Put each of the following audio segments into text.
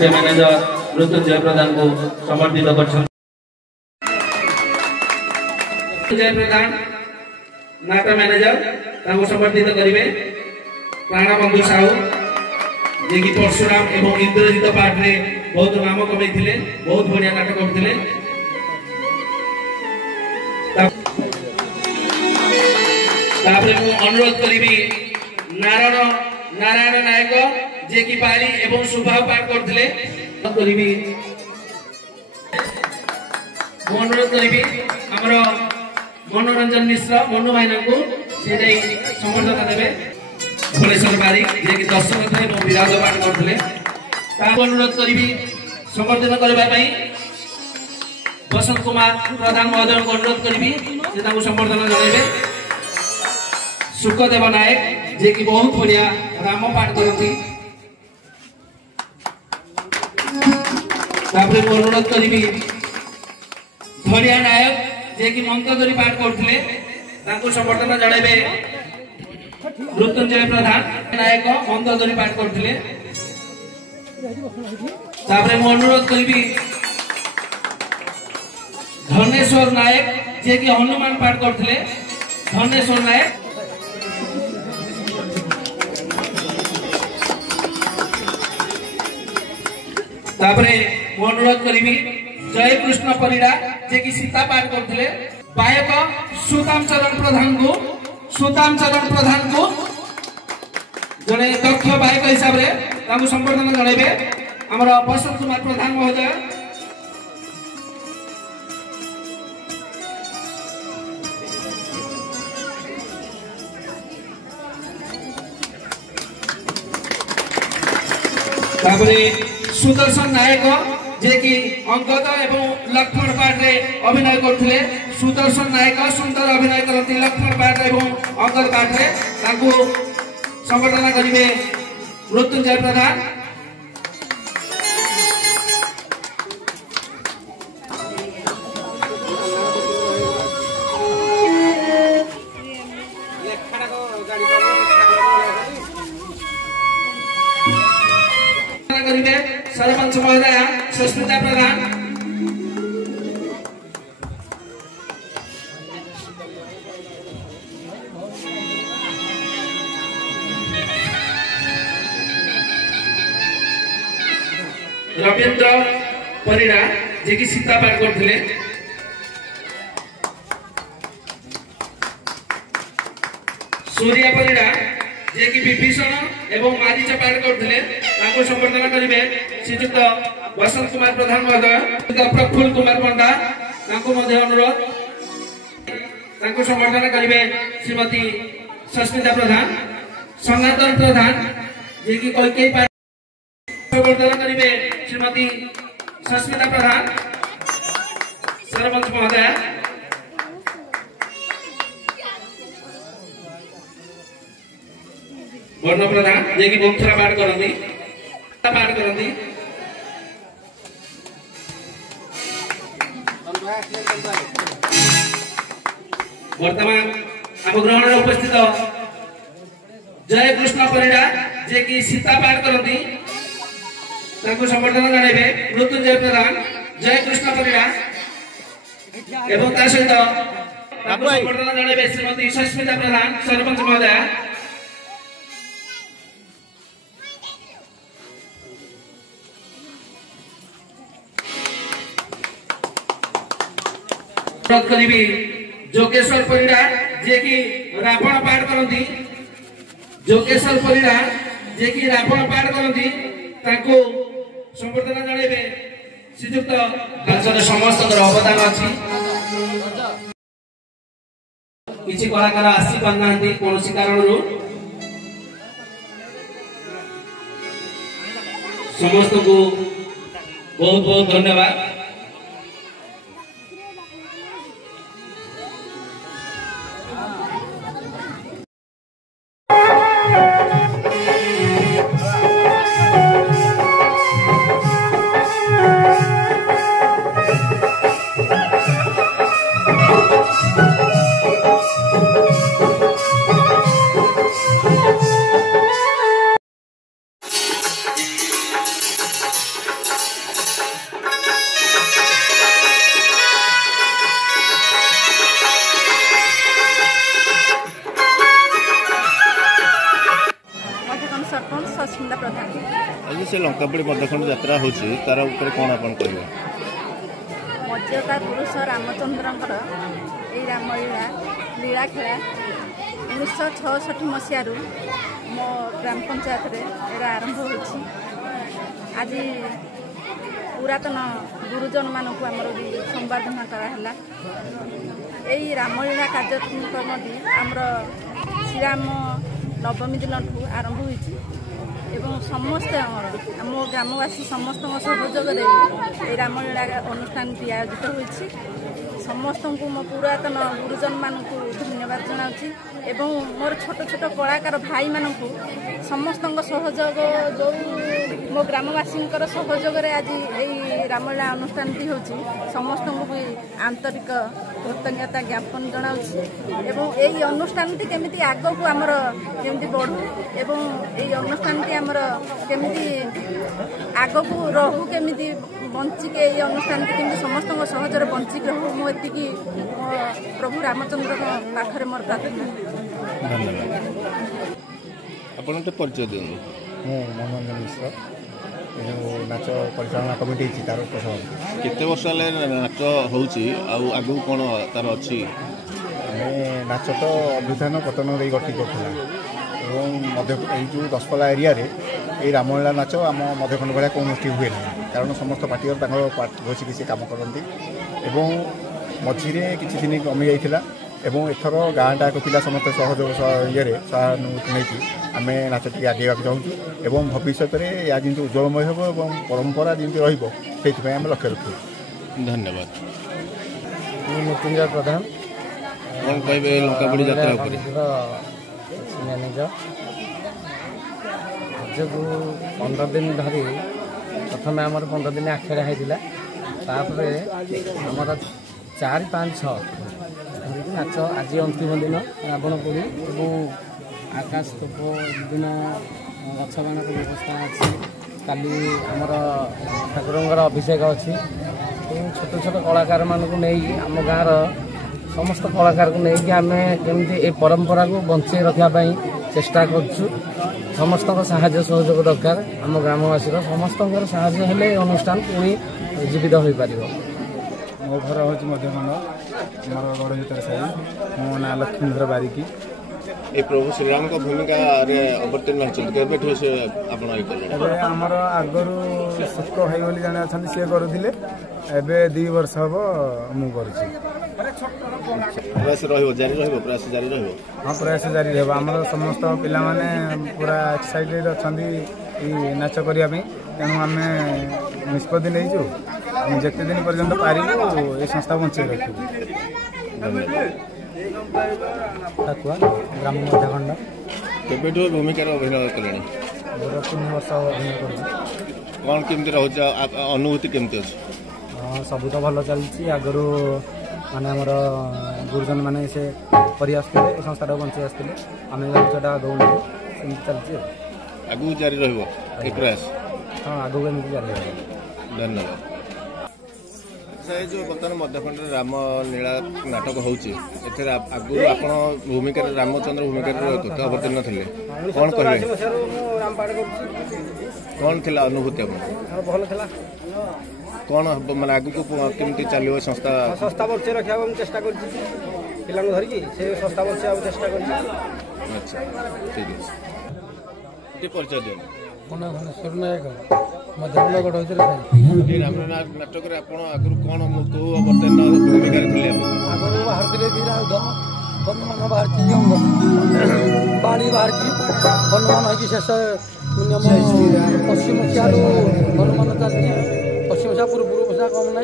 नाट्य मैनेजर मृत्युंजय प्रधान को समर्पित कर प्रधान नाट्य मैनेजर समर्पित करेंगे प्राणबंधु साहू जे कि परशुराम एवं इंद्रजित पाठ में बहुत नाम कमाई बहुत बढ़िया नाटक करते अनुरोध करी नारायण नायक जे कि पाली एवं सुभाव पाठ करते अनुरोध करी आमर मनोरंजन मिश्र मनु भाईना को समर्थन देवे भुवनेश्वर बारिक जे कि दशरथ एवं विराज पाठ करते अनुरोध करी समर्थन करने बसंत कुमार प्रधान महोदय को अनुरोध करी समर्थन जनइबे सुखदेव नायक जे कि बहुत बढ़िया राम पाठ करती अनुरोध करी धड़िया नायक जे कि मंत्रधरी पाठ करते समर्थन जनइबे मृत्युंजय प्रधान नायक मंत्रधरी पाठ करते अनुरोध करी धनेश्वर नायक जे कि हनुमान पाठ करते धनेश्वर नायक अनुरोध करी जय कृष्ण परिड़ा जे कि सीता पाठ करते गायक सुताम चरण प्रधान को जड़े दक्ष गायक हिसाब से संबर्धना जनइबे आमर बसंत कुमार प्रधान महोदय सुदर्शन नायक जे कि अंगद एवं लक्ष्मण पाठ में अभिनय करते सुदर्शन नायक सुंदर अभिनय करती लक्ष्मण पाठ एवं अंगद पाठ में संबर्धना करेंगे मृत्युंजय प्रधान सरपंच महोदय सुस्मिता प्रधान रविन्द्र परिड़ा जे कि सीता पाठ करते सूर्या परिड़ा जे कि विभीषण एवं मारीच पाठ करते संबर्धना करेंगे श्रीजुक्त बसंत कुमार प्रधान महोदय प्रफुल्ल कुमार पंडा अनुरोध संबर्धना करेंगे श्रीमती सुस्मिता प्रधान सनातन प्रधान जे कि कई संबर्धना करेंगे श्रीमती सुस्मिता प्रधान सरपंच महोदय वर्ण प्रधान जे कि वंशरा पाठ करती वर्तमान आम ग्रहण उपस्थित जय कृष्ण परिड़ा जे कि सीता पाठ करती संबर्धना जनइबे मृत्युंजय प्रधान जय कृष्ण परिड़ा एवं सहित संबर्धना जनइबे श्रीमती सुस्मिता प्रधान सरपंच महोदय करी जोगेश्वर परिड़ा जे कि रावण पाठ करती जोगेश्वर परिड़ा जे कि रावण पाठ करती संबर्धना जनइबे श्रीजुक्त समस्त अवदान अच्छी किसी कलाकार आसी पाना कौन कारण समस्त को बहुत बहुत धन्यवाद। ରଶ୍ମିତା ପ୍ରଧାନ। आज से लंकापुरी मध्यखंड यात्रा होची तार ऊपर कोन आपन कहबे? मर्यादा पुरुष रामचंद्रंकर यही रामलीला लीला खेला 1966 मसीह मो ग्राम पंचायत रे आरंभ होची। आज पुरातन गुरुजन मानक आमर संवर्धना कराला। यही रामलीला कार्यक्रम आमर श्रीराम नवमी दिन आरंभ होती एवं समस्त आम ग्रामवासी समस्त सहयोग रामलीला अनुष्ठान आयोजित होती। समस्त को मो पुरातन गुरुजन मानक धन्यवाद जनाऊँगी एवं मोर छोट छोट कलाकार भाई मानक समस्त सहयोग जो मो ग्रामवासी सहयोग आज यही रामलीला अनुष्ठान होती समस्त को भी आंतरिक कृतज्ञता ज्ञापन जनाऊँगी एवं यही अनुष्ठान केमी आग को आमर केमी बढ़ू एवं यही अनुष्ठान आमर केमी आग को रहू केमी बंचिके ये अनुष्ठान केमी समस्त सहजरे बंचिके रहू मुझे प्रभु रामचंद्र पाखरे मोर प्रार्थना। धन्यवाद। आपन परिचय दिन मनोरंजन मिश्र जो नाच परिचालना कमिटी तार केते वर्ष नाच होची आगु कौन तार अच्छी नाच तो अभ्युत्थान पतन गति करता मध्य जो दशपल्ला एरिया रे ये रामलीला नाच आम मध्यखंड भाया कौन हुए ना कारण समस्त पार्टी बस किसी कम करती मझे किसी दिन कमी जाइला एवं एथर गाँटा पिला समस्त सहयोग ये सहानुभूति नहीं आम नाच टी आगे चाहूँ एवं भविष्य में या जमी उज्जवलमय हो परंपरा जमी रही लक्ष्य रखू। धन्यवाद। मृत्युंजय प्रधान कौन कहे लंकापुरी यात्रा मैनेजर आज को 15 दिन धरी प्रथम आम 15 दिन आखेड़ा होता आमर 4, 5, 6 नाच आज अंतिम दिन रावण पोड़ी और आकाश तोप दिन गछबाण व्यवस्था अच्छी काली आमर ठाकुर अभिषेक अच्छी छोट छोट कलाकार मानक नहीं आम गाँव समस्त कलाकार को लेकिन आम केमती ए परंपरा को बंचे रखापी चेष्टा करुँ समस्त साहाय्य सहयोग दरकार आम ग्रामवासी समस्त साहाय्य हेले अनुष्ठान पुणी जीवित हो पार। मो घर हूँ मध्यखंड मोर गड़हितर साही मो ना लक्ष्मीधर बारिकी ए प्रभु श्रीराम का भूमिका अवतीर्ण होते आमर आगु सुख भाई बोली जड़े अच्छा सी करुले एवं 2 वर्ष हम मुझे प्रयास जारी प्रयास जारी हाँ प्रयास जारी रहा आमर समस्त पिला माने पूरा एक्साइटेड अच्छा नाच करने तेणु आम निष्पत्ति नहीं जिते दिन पर्यंत पारू ये संस्था बंचे रखू। ग्राम मध्यखंड केबेठू भूमिका अभिनय कले 3 वर्ष अभिनय कर कौन केमती रोचे अनुभूति केमती अच्छी? सब तो भल चलती आगु माने आमर गुरुजन मैंने से कर संस्था बंचे आसते आम जोटा दौड़ चलती आगू जारी प्रयास हाँ आगू एमती जारी रही। धन्यवाद। जो बर्तमान मध्यखंड राम लीला नाटक होगी आगु आप भूमिका रामचंद्र भूमिका अवतीर्ण थे कौन कहे कौन थी अनुभूति भल कौन माने आगु को केमती चलो संस्था संस्था बच्चे रखा चेष्टा कर धरिकी से संस्था बच्चे चेष्टा कर। अच्छा ठीक है परिचय दिए घनेश्वर नायक मध्यखंड गड़हितर नाटक आगु कौन कौ अवतीर्ण भूमिका आगु बाहर हनुमान बाहर बाणी बाहर हनुमान हो शेष पश्चिम मसीह हनुमान चलती पश्चिम मसीह पूर्व मसीह कम ना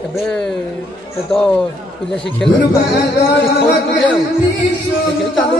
ए तो पिले शिखेल चालू